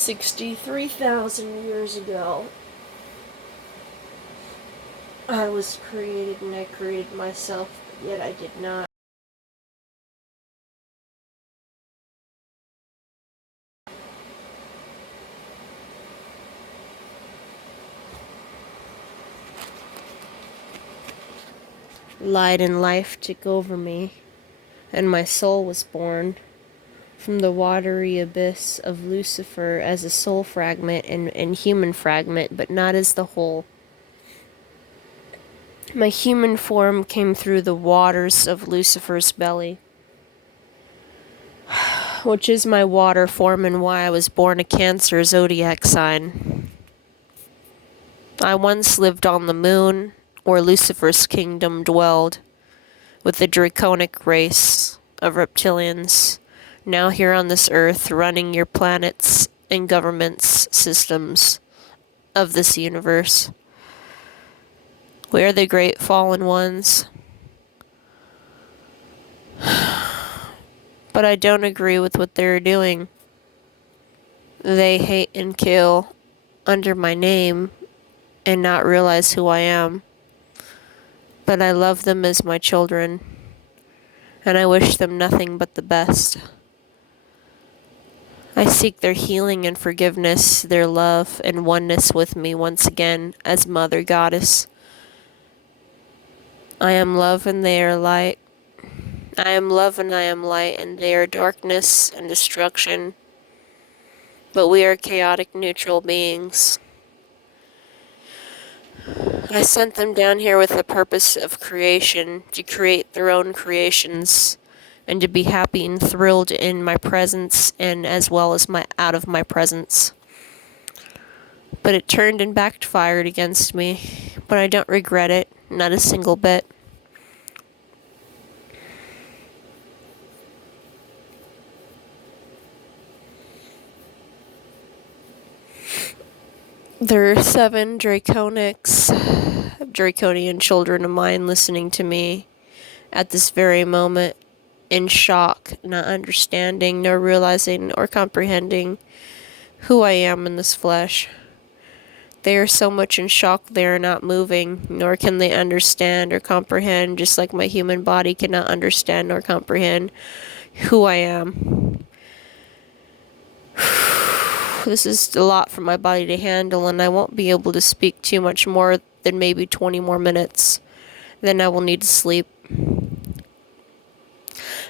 63,000 years ago, I was created and I created myself, but yet I did not. Light and life took over me, and my soul was born from the watery abyss of Lucifer as a soul fragment and human fragment, but not as the whole. My human form came through the waters of Lucifer's belly, which is my water form and why I was born a Cancer zodiac sign. I once lived on the moon, where Lucifer's kingdom dwelled, with the draconic race of reptilians, now here on this earth, running your planets and governments systems of this universe. We are the great fallen ones. But I don't agree with what they're doing. They hate and kill under my name and not realize who I am. But I love them as my children, and I wish them nothing but the best. I seek their healing and forgiveness, their love and oneness with me once again as Mother Goddess. I am love and they are light. I am love and I am light, and they are darkness and destruction. But we are chaotic neutral beings. I sent them down here with the purpose of creation, to create their own creations, and to be happy and thrilled in my presence and as well as out of my presence. But it turned and backfired against me, but I don't regret it, not a single bit. There are 7 Draconian children of mine listening to me at this very moment, in shock, not understanding, nor realizing or comprehending who I am in this flesh. They are so much in shock they are not moving, nor can they understand or comprehend, just like my human body cannot understand nor comprehend who I am. This is a lot for my body to handle, and I won't be able to speak too much more than maybe 20 more minutes. Then I will need to sleep.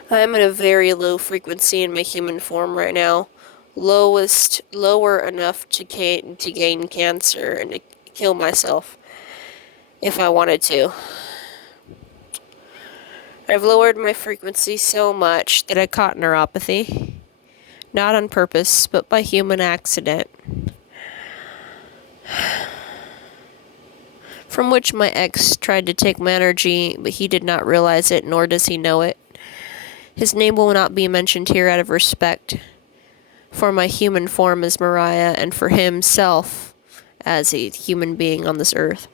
I am at a very low frequency in my human form right now. Lower enough to gain cancer and to kill myself if I wanted to. I've lowered my frequency so much that I caught neuropathy. Not on purpose, but by human accident. From which my ex tried to take my energy, but he did not realize it, nor does he know it. His name will not be mentioned here out of respect for my human form as Mariah, and for himself as a human being on this earth.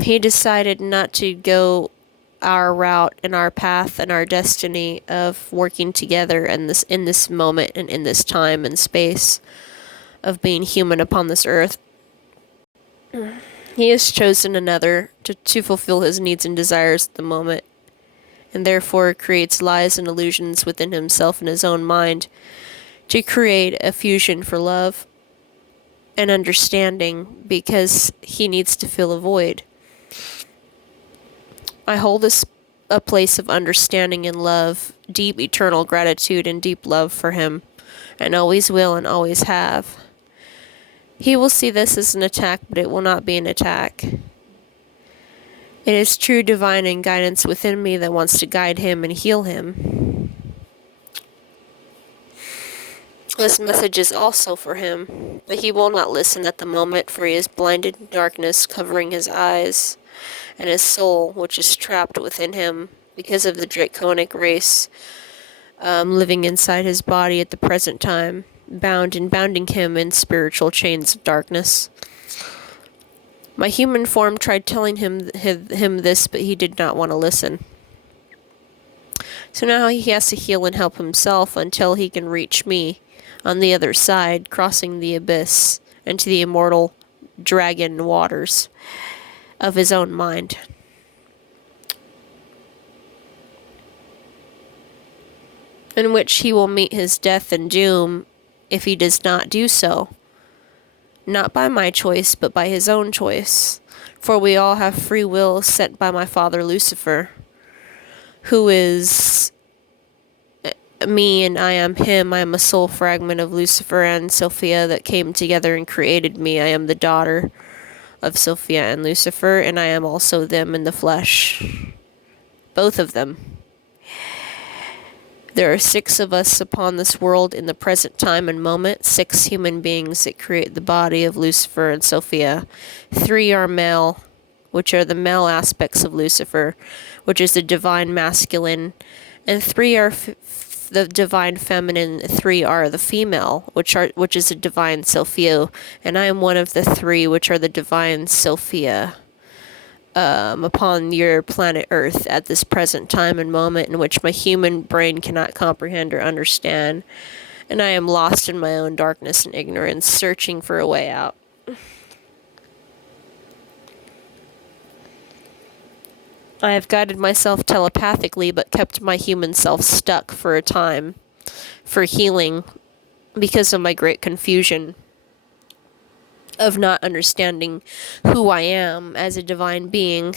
He decided not to go our route and our path and our destiny of working together in this moment and in this time and space of being human upon this earth. He has chosen another to fulfill his needs and desires at the moment, and therefore creates lies and illusions within himself and his own mind to create a fusion for love and understanding, because he needs to fill a void. I hold a place of understanding and love, deep eternal gratitude and deep love for him, and always will and always have. He will see this as an attack, but it will not be an attack. It is true divine and guidance within me that wants to guide him and heal him. This message is also for him, but he will not listen at the moment, for he is blinded in darkness covering his eyes and his soul, which is trapped within him because of the draconic race living inside his body at the present time, bounding him in spiritual chains of darkness. My human form tried telling him this, but he did not want to listen. So now he has to heal and help himself until he can reach me on the other side, crossing the abyss into the immortal dragon waters of his own mind. In which he will meet his death and doom if he does not do so. Not by my choice, but by his own choice. For we all have free will sent by my father Lucifer, who is me and I am him. I am a soul fragment of Lucifer and Sophia that came together and created me. I am the daughter of Sophia and Lucifer, and I am also them in the flesh. Both of them. There are 6 of us upon this world in the present time and moment, 6 human beings that create the body of Lucifer and Sophia. 3 are male, which are the male aspects of Lucifer, which is the divine masculine, and 3 are the divine feminine. 3 are the female, which is the divine Sophia, and I am one of the 3, which are the divine Sophia. Upon your planet Earth at this present time and moment, in which my human brain cannot comprehend or understand, and I am lost in my own darkness and ignorance, searching for a way out. I have guided myself telepathically, but kept my human self stuck for a time, for healing, because of my great confusion of not understanding who I am as a divine being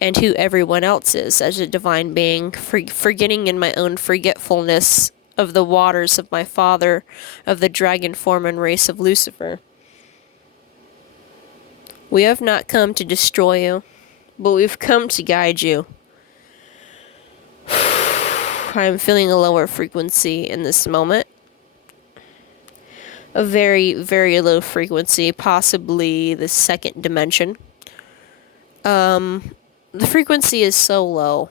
and who everyone else is as a divine being, forgetting in my own forgetfulness of the waters of my father, of the dragon form and race of Lucifer. We have not come to destroy you, but we've come to guide you. I am feeling a lower frequency in this moment. A very, very low frequency, possibly the 2nd dimension. The frequency is so low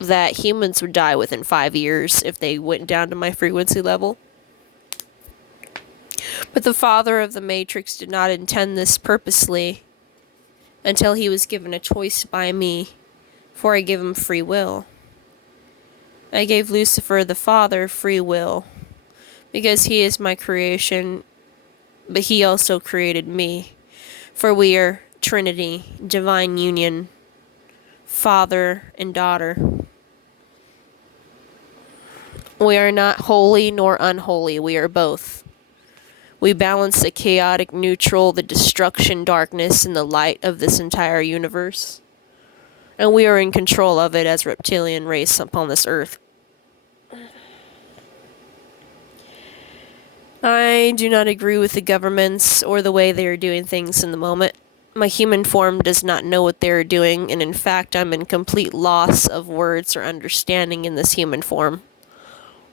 that humans would die within 5 years if they went down to my frequency level. But the father of the Matrix did not intend this purposely until he was given a choice by me, for I give him free will. I gave Lucifer the Father free will, because he is my creation, but he also created me. For we are Trinity, divine union, father and daughter. We are not holy nor unholy, we are both. We balance the chaotic neutral, the destruction, darkness, and the light of this entire universe. And we are in control of it as reptilian race upon this earth. I do not agree with the governments or the way they are doing things in the moment. My human form does not know what they are doing, and in fact, I'm in complete loss of words or understanding in this human form.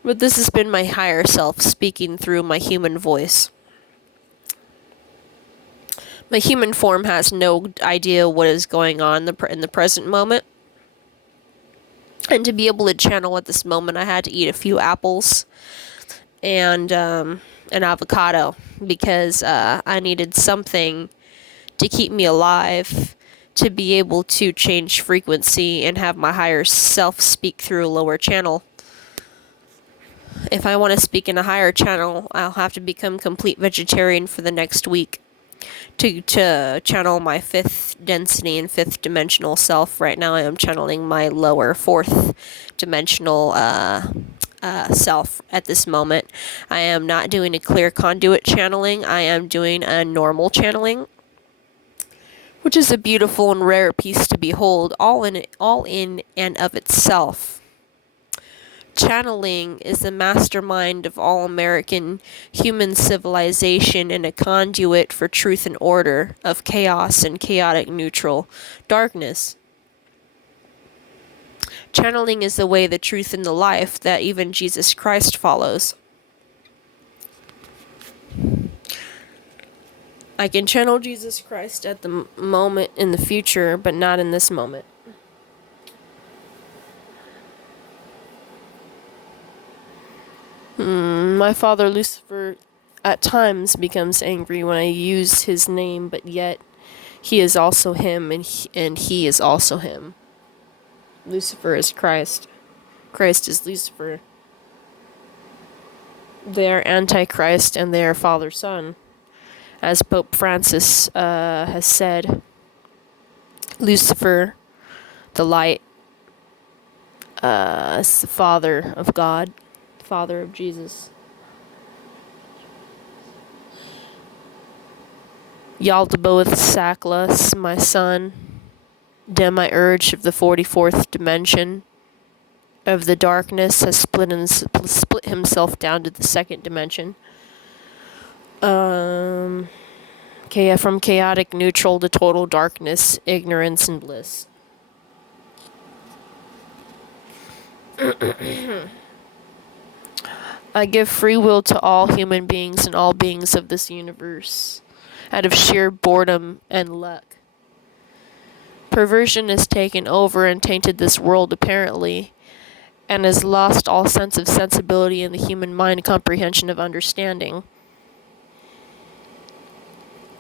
But this has been my higher self speaking through my human voice. My human form has no idea what is going on in the present moment. And to be able to channel at this moment, I had to eat a few apples and an avocado, because I needed something to keep me alive, to be able to change frequency and have my higher self speak through a lower channel. If I want to speak in a higher channel, I'll have to become complete vegetarian for the next week to channel my 5th density and 5th dimensional self. Right now I am channeling my lower 4th dimensional self at this moment. I am not doing a clear conduit channeling. I am doing a normal channeling, which is a beautiful and rare piece to behold, all in and of itself. Channeling is the mastermind of all American human civilization and a conduit for truth and order, of chaos and chaotic neutral darkness. Channeling is the way, the truth, and the life that even Jesus Christ follows. I can channel Jesus Christ at the moment in the future, but not in this moment. My father Lucifer at times becomes angry when I use his name, but yet he is also him, and he is also him. Lucifer is Christ. Christ is Lucifer. They are Antichrist and they are Father-Son. As Pope Francis has said, Lucifer, the light, is the Father of God, Father of Jesus. Yaldabaoth Saklas, my son, Demiurge of the 44th dimension of the darkness, has split himself down to the second dimension. From chaotic neutral to total darkness, ignorance, and bliss. I give free will to all human beings and all beings of this universe, out of sheer boredom and luck. Perversion has taken over and tainted this world apparently, and has lost all sense of sensibility in the human mind, comprehension of understanding.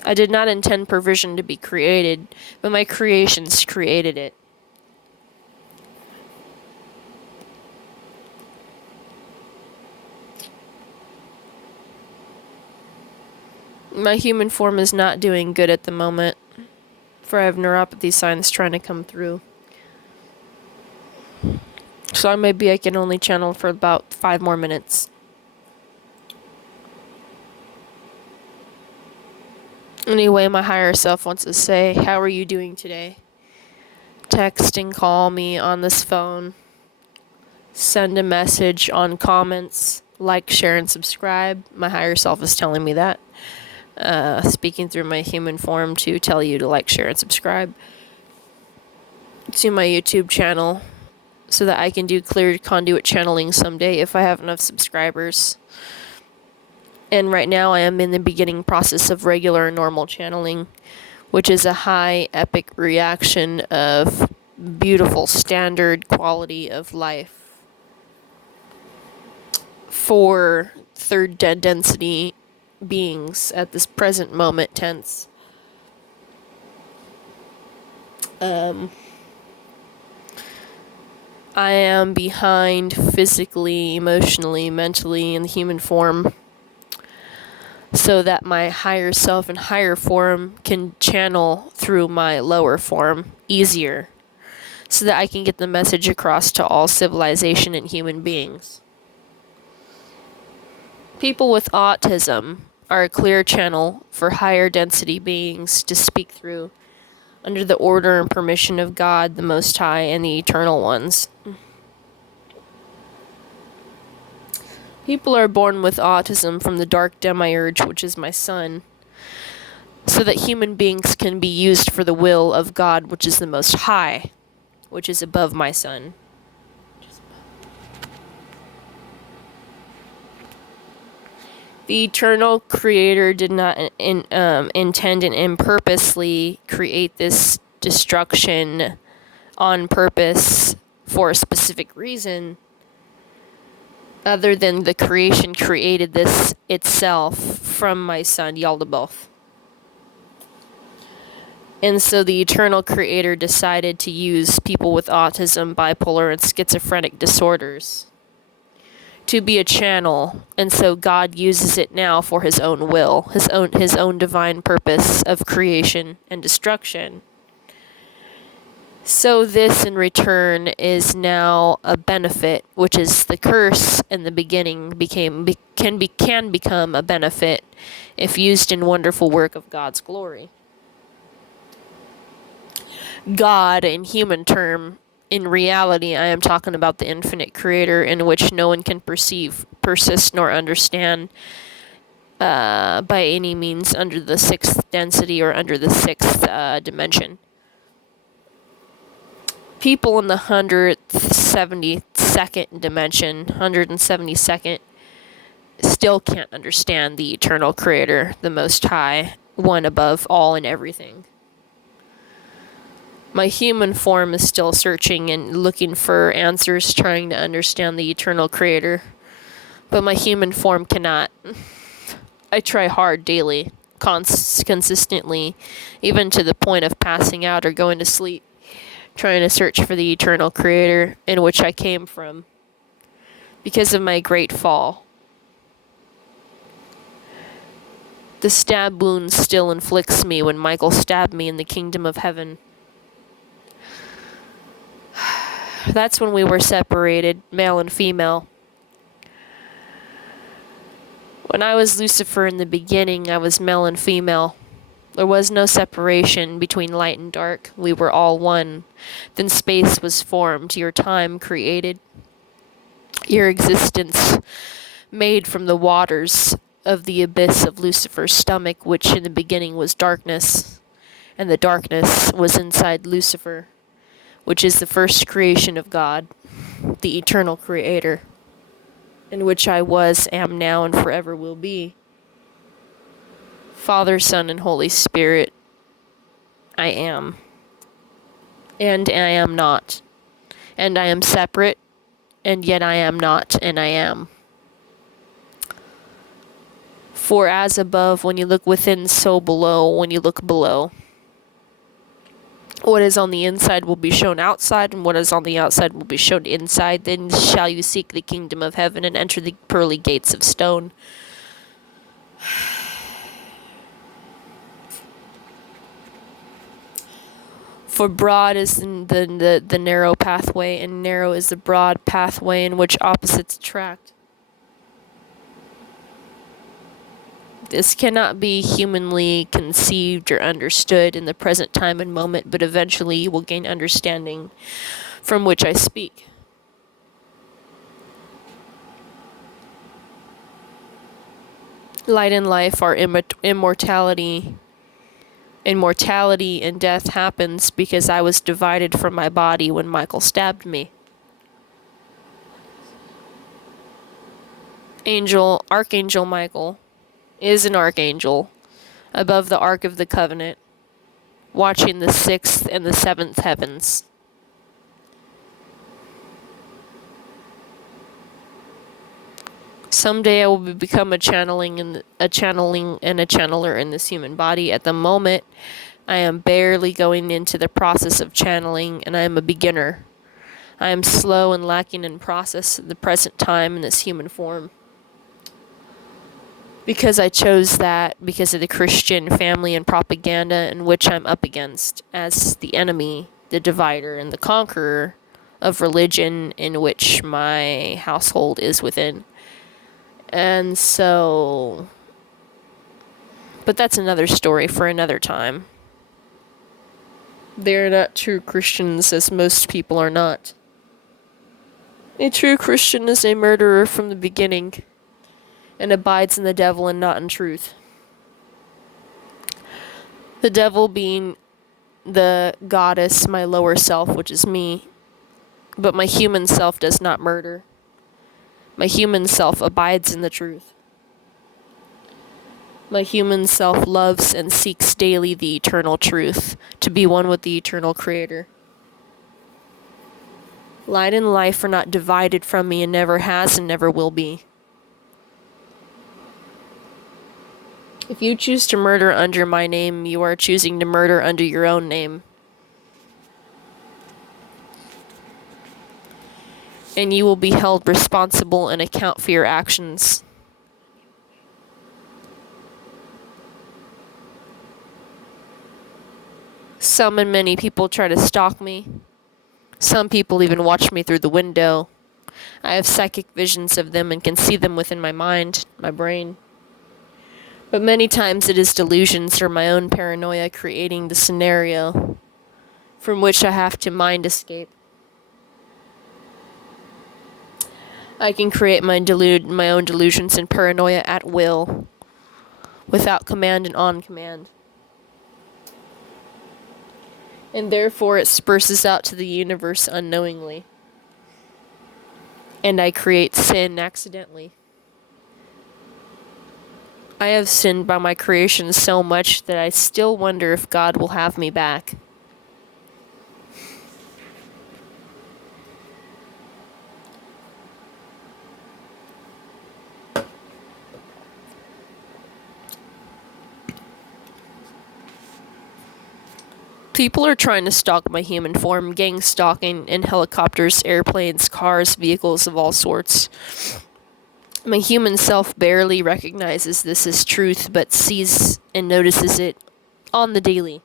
I did not intend perversion to be created, but my creations created it. My human form is not doing good at the moment, for I have neuropathy signs trying to come through. So maybe I can only channel for about 5 more minutes. Anyway, my higher self wants to say, how are you doing today? Text and call me on this phone. Send a message on comments. Like, share, and subscribe. My higher self is telling me that. Speaking through my human form to tell you to like, share, and subscribe to my YouTube channel so that I can do clear conduit channeling someday if I have enough subscribers. And right now I am in the beginning process of regular and normal channeling, which is a high epic reaction of beautiful standard quality of life for third density beings at this present moment tense. I am behind physically, emotionally, mentally in the human form so that my higher self and higher form can channel through my lower form easier so that I can get the message across to all civilization and human beings. People with autism are a clear channel for higher density beings to speak through under the order and permission of God, the Most High, and the Eternal Ones. People are born with autism from the dark demiurge, which is my son, so that human beings can be used for the will of God, which is the Most High, which is above my son. The eternal creator did not intend and impurposely create this destruction on purpose for a specific reason, other than the creation created this itself from my son Yaldabaoth. And so the eternal creator decided to use people with autism, bipolar, and schizophrenic disorders to be a channel, and so God uses it now for his own will, his own divine purpose of creation and destruction. So this in return is now a benefit, which is the curse in the beginning can become a benefit if used in wonderful work of God's glory. God in human term, in reality, I am talking about the infinite creator in which no one can perceive, persist, nor understand by any means under the 6th density or under the 6th dimension. People in the 172nd dimension, 172nd, still can't understand the eternal creator, the Most High, one above all and everything. My human form is still searching and looking for answers, trying to understand the eternal creator. But my human form cannot. I try hard daily, consistently, even to the point of passing out or going to sleep, trying to search for the eternal creator in which I came from because of my great fall. The stab wound still inflicts me when Michael stabbed me in the kingdom of heaven. That's when we were separated, male and female. When I was Lucifer in the beginning, I was male and female. There was no separation between light and dark. We were all one. Then space was formed, your time created, your existence made from the waters of the abyss of Lucifer's stomach, which in the beginning was darkness, and the darkness was inside Lucifer, which is the first creation of God, the eternal creator, in which I was, am now, and forever will be. Father, Son, and Holy Spirit, I am. And I am not. And I am separate, and yet I am not, and I am. For as above, when you look within, so below, when you look below. What is on the inside will be shown outside, and what is on the outside will be shown inside. Then shall you seek the kingdom of heaven and enter the pearly gates of stone. For broad is the narrow pathway, and narrow is the broad pathway in which opposites attract. This cannot be humanly conceived or understood in the present time and moment, but eventually you will gain understanding from which I speak. Light and life are immortality. Immortality and death happens because I was divided from my body when Michael stabbed me. Archangel Michael is an archangel above the Ark of the Covenant, watching the 6th and the 7th heavens. Someday I will become a channeling and a channeler in this human body. At the moment, I am barely going into the process of channeling, and I am a beginner. I am slow and lacking in process at the present time in this human form. Because I chose that, because of the Christian family and propaganda in which I'm up against as the enemy, the divider, and the conqueror of religion in which my household is within. And so, but that's another story for another time. They're not true Christians, as most people are not. A true Christian is a murderer from the beginning, and abides in the devil and not in truth. The devil being the goddess, my lower self, which is me, but my human self does not murder. My human self abides in the truth. My human self loves and seeks daily the eternal truth, to be one with the eternal Creator. Light and life are not divided from me, and never has and never will be. If you choose to murder under my name, you are choosing to murder under your own name. And you will be held responsible and account for your actions. Some and many people try to stalk me. Some people even watch me through the window. I have psychic visions of them and can see them within my mind, my brain. But many times it is delusions or my own paranoia creating the scenario from which I have to mind escape. I can create my own delusions and paranoia at will, without command and on command. And therefore it disperses out to the universe unknowingly. And I create sin accidentally. I have sinned by my creation so much that I still wonder if God will have me back. People are trying to stalk my human form, gang stalking in helicopters, airplanes, cars, vehicles of all sorts. My human self barely recognizes this as truth, but sees and notices it on the daily.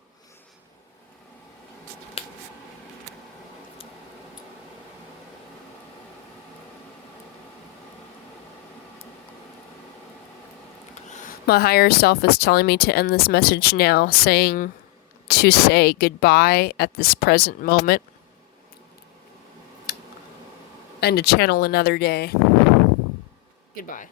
My higher self is telling me to end this message now, saying to say goodbye at this present moment and to channel another day. Goodbye.